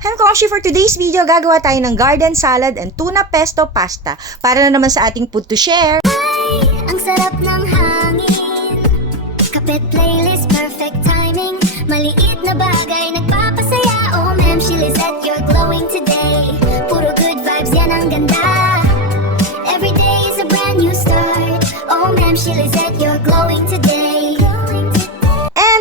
Hello Kongshi, for today's video, gagawa tayo ng garden salad and tuna pesto pasta para na naman sa ating food to share. Ay, ang sarap ng hangin. Kapit playlist, perfect timing. Maliit na bagay, nagpapasaya. Oh ma'am, she Lizette, you're glowing today. Puro good vibes, yan ang ganda. Every day is a brand new start. Oh ma'am, she Lizette, you're glowing today.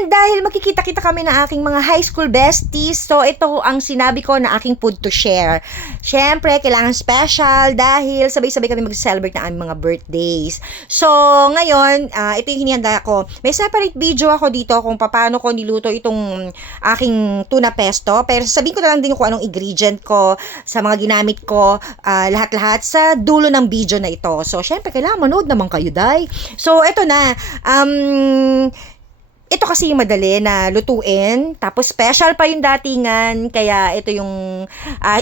Dahil makikita-kita kami ng aking mga high school besties, so ito ang sinabi ko na aking food to share. Siyempre, kailangan special dahil sabay-sabay kami mag-celebrate ng aming mga birthdays. So, ngayon, ito yung hinihanda ko. May separate video ako dito kung paano ko niluto itong aking tuna pesto. Pero sabihin ko na lang din kung anong ingredient ko, sa mga ginamit ko, lahat-lahat sa dulo ng video na ito. So, siyempre, kailangan manood naman kayo, day. So, ito na. Ito kasi yung madali na lutuin, tapos special pa yung datingan, kaya ito yung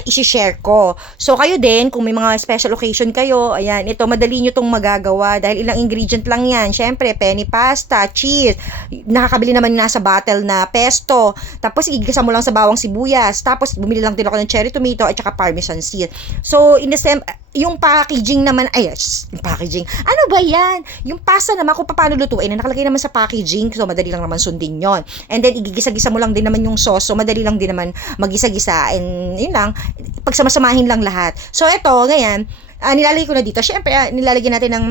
isi-share ko. So kayo din, kung may mga special occasion kayo, ayan, ito madali nyo tong magagawa dahil ilang ingredient lang yan. Syempre, penny pasta, cheese, nakakabili naman yung nasa bottle na pesto, tapos igigisa mo lang sa bawang sibuyas, tapos bumili lang din ako ng cherry tomato at saka parmesan seed. So, in the same, yung packaging naman, yung packaging, ano ba yan? Yung pasta naman, kung paano lutuin, na nakalagay naman sa packaging, so madali lang naman sundin yon. And then, igigisa-gisa mo lang din naman yung sauce, so madali lang din naman magisa-gisa, and yun lang, pagsamasamahin lang lahat. So, ito, ngayon, nilalagay ko na dito, syempre, nilalagyan natin ng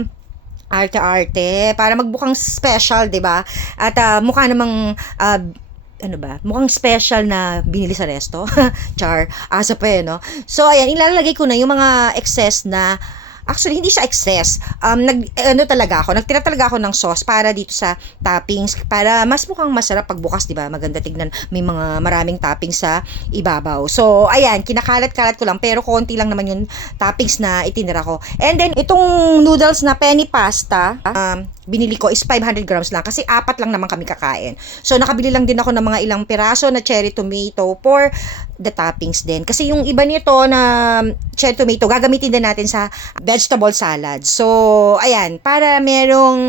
arte-arte, para magbukang special, diba? At mukha namang, mukhang special na binili sa resto. Char, asa pa no? So, ayan, ilalagay ko na yung mga excess na, actually, hindi siya excess. Nagtira talaga ako ng sauce para dito sa toppings, para mas mukhang masarap pagbukas, di ba? Maganda tignan, may mga maraming toppings sa ibabaw. So, ayan, kinakalat-kalat ko lang, pero konti lang naman yung toppings na itinira ko. And then, itong noodles na penny pasta, binili ko is 500 grams lang kasi 4 lang naman kami kakain. So, nakabili lang din ako ng mga ilang piraso na cherry tomato for the toppings din. Kasi yung iba nito na cherry tomato, gagamitin din natin sa vegetable salad. So, ayan, para merong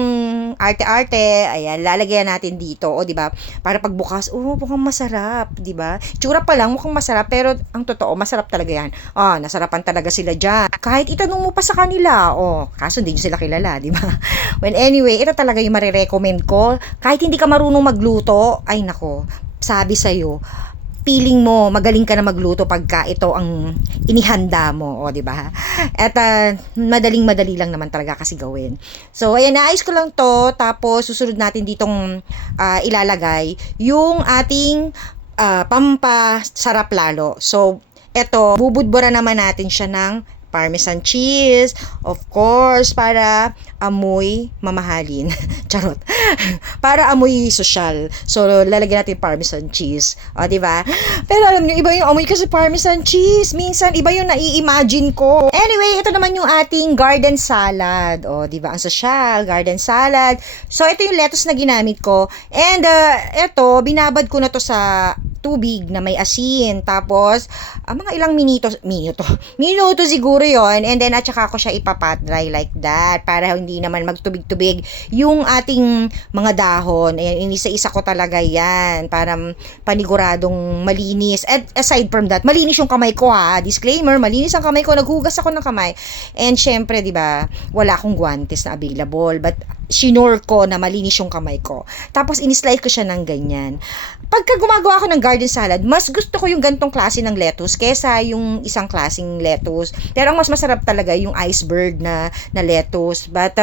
arte-arte, ayan, lalagyan natin dito, o, di ba? Para pagbukas, mukhang masarap, di ba? Tsura pa lang, mukhang masarap, pero ang totoo, masarap talaga yan. Nasarapan talaga sila dyan. Kahit itanong mo pa sa kanila, kaso hindi nyo sila kilala, di ba? Well, anyway, ito talaga yung marirecommend ko. Kahit hindi ka marunong magluto, ay nako, sabi sa'yo, feeling mo magaling ka na magluto pagka ito ang inihanda mo, di ba? At madaling-madali lang naman talaga kasi gawin. So, ayan, naayos ko lang to, tapos susunod natin ditong ilalagay yung ating pampasarap lalo. So, eto, bubudbura naman natin siya ng parmesan cheese, of course, para amoy mamahalin. Charot. Para amoy social. So, lalagyan natin parmesan cheese. O, diba? Pero alam nyo, iba yung amoy kasi parmesan cheese. Minsan, iba yung nai-imagine ko. Anyway, ito naman yung ating garden salad. O, diba? Ang social, garden salad. So, ito yung lettuce na ginamit ko. And, ito, binabad ko na to sa tubig na may asin. Tapos, mga ilang minuto siguro yon. And then, at saka ko siya ipapat dry like that. Para hindi naman magtubig-tubig yung ating mga dahon. Ayan, inisa-isa ko talaga yan. Para paniguradong malinis. At aside from that, malinis yung kamay ko, ha. Disclaimer, malinis ang kamay ko. Naghugas ako ng kamay. And syempre, di ba, wala akong guantes na available. But, sinure ko na malinis yung kamay ko. Tapos, in-slice ko siya ng ganyan. Pagka gumagawa ako ng garden salad, mas gusto ko yung gantong klase ng lettuce kesa yung isang klaseng lettuce. Pero ang mas masarap talaga yung iceberg na lettuce. But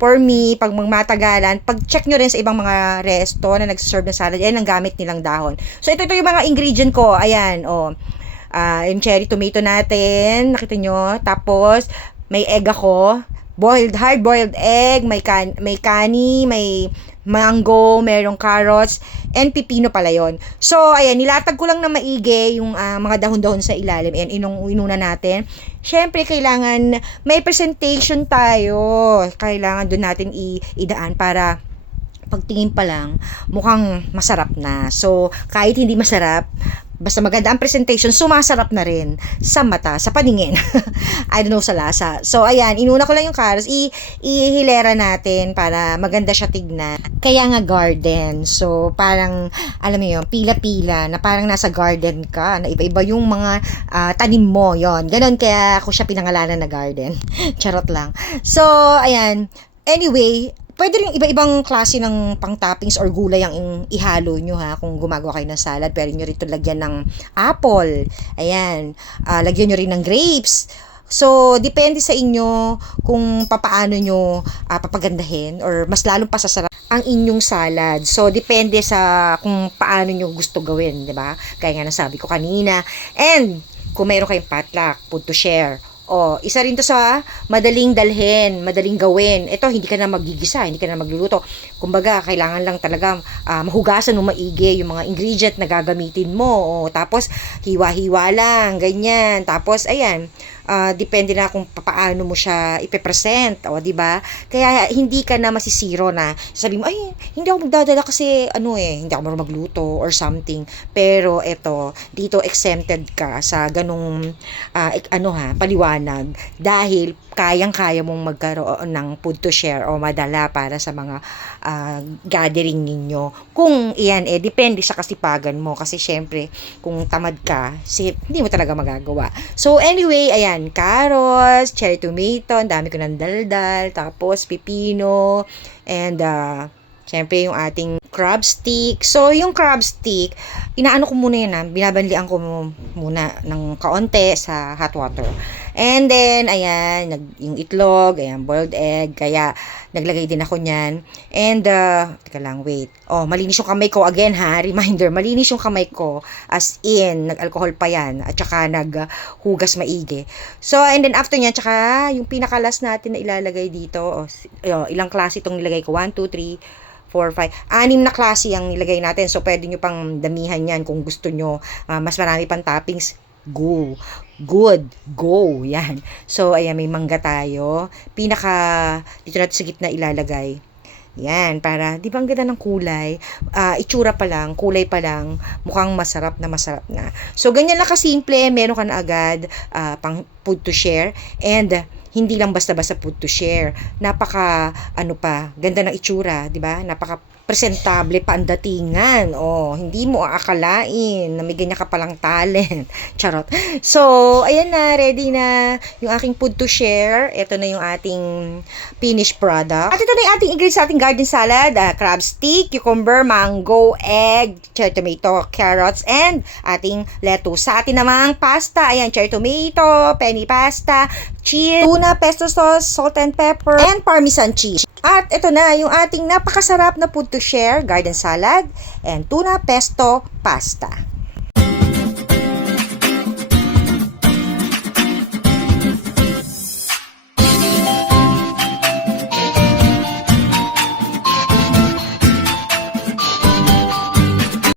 for me, pag matagalan, pag-check nyo rin sa ibang mga resto na nagsaserve ng salad, yan ang gamit nilang dahon. So, ito yung mga ingredient ko. Ayan, yung cherry tomato natin, nakita nyo. Tapos, may egg ako. Hard-boiled egg, may kani, may mango, merong carrots, and pipino pala yon. So, ayan, nilatag ko lang na maigi yung mga dahon-dahon sa ilalim. Ayan, inuna natin. Syempre, kailangan may presentation tayo. Kailangan doon natin idaan para pagtingin pa lang, mukhang masarap na. So, kahit hindi masarap, basta maganda ang presentation, sumasarap na rin sa mata, sa paningin. I don't know sa lasa. So, ayan, inuna ko lang yung carrots, ihilera natin para maganda siya tignan. Kaya nga garden. So, parang, alam mo yun, pila-pila, na parang nasa garden ka, na iba-iba yung mga tanim mo, yon. Ganon, kaya ako siya pinangalanan na garden. Charot lang. So, ayan, anyway, pwede rin iba-ibang klase ng pang-toppings or gulay ang ihalo nyo ha kung gumagawa kayo ng salad. Pwede nyo rito lagyan ng apple. Ayan. Lagyan nyo rin ng grapes. So, depende sa inyo kung papaano nyo papagandahin or mas lalong pasasarap ang inyong salad. So, depende sa kung paano nyo gusto gawin, di ba? Kaya nga nasabi ko kanina. And, kung mayroon kayong potluck, food to share, isa rin to sa madaling dalhin, madaling gawin. Ito, hindi ka na magigisa, hindi ka na magluluto. Kumbaga, kailangan lang talaga mahugasan o maigi yung mga ingredient na gagamitin mo. Tapos, hiwa-hiwa lang, ganyan. Tapos, ayan, depende na kung paano mo siya ipepresent, di ba? Kaya hindi ka na masisiro na sabi mo, ay, hindi ako magdadala kasi hindi ako marunong magluto or something. Pero eto, dito exempted ka sa ganung paliwanag dahil kayang-kaya mong magkaroon ng food to share o madala para sa mga gathering ninyo. Kung iyan depende sa kasipagan mo kasi syempre kung tamad ka, hindi mo talaga magagawa. So anyway, ayan, carrots, cherry tomato, ang dami ko ng daldal, tapos pipino, and syempre yung ating crab stick. So yung crab stick, inaano ko muna yan, binabanlian ko muna ng kaunti sa hot water. And then, ayan, yung itlog, ayan, boiled egg, kaya naglagay din ako niyan. And, teka lang, wait. Malinis yung kamay ko, again ha, reminder, malinis yung kamay ko, as in, nag-alcohol pa yan, at saka naghugas maigi. So, and then after niyan, tsaka yung pinakalas natin na ilalagay dito, ilang klase itong nilagay ko, 1, 2, 3, 4, 5, 6 na klase ang nilagay natin. So, pwede nyo pang damihan yan kung gusto nyo. Mas marami pang toppings. Go. Good. Go. Yan. So, ayan, may mangga tayo. Dito natin sa gitna ilalagay. Yan, para, di ba ang ganda ng kulay? Itsura pa lang, kulay pa lang, mukhang masarap na. So, ganyan lang kasimple, meron ka na agad pang food to share. And, hindi lang basta-basta food to share. Ganda ng itsura, di ba? Presentable pa ang datingan. Hindi mo aakalain na may ganyan ka palang talent. Charot. So, ayan na, ready na yung aking food to share. Ito na yung ating finished product. At ito na yung ating ingredients sa ating garden salad. Crab stick, cucumber, mango, egg, cherry tomato, carrots, and ating lettuce. Sa atin namang pasta, ayan, cherry tomato, penny pasta, cheese, tuna, pesto sauce, salt and pepper, and parmesan cheese. At ito na yung ating napakasarap na food to share, garden salad, and tuna pesto pasta.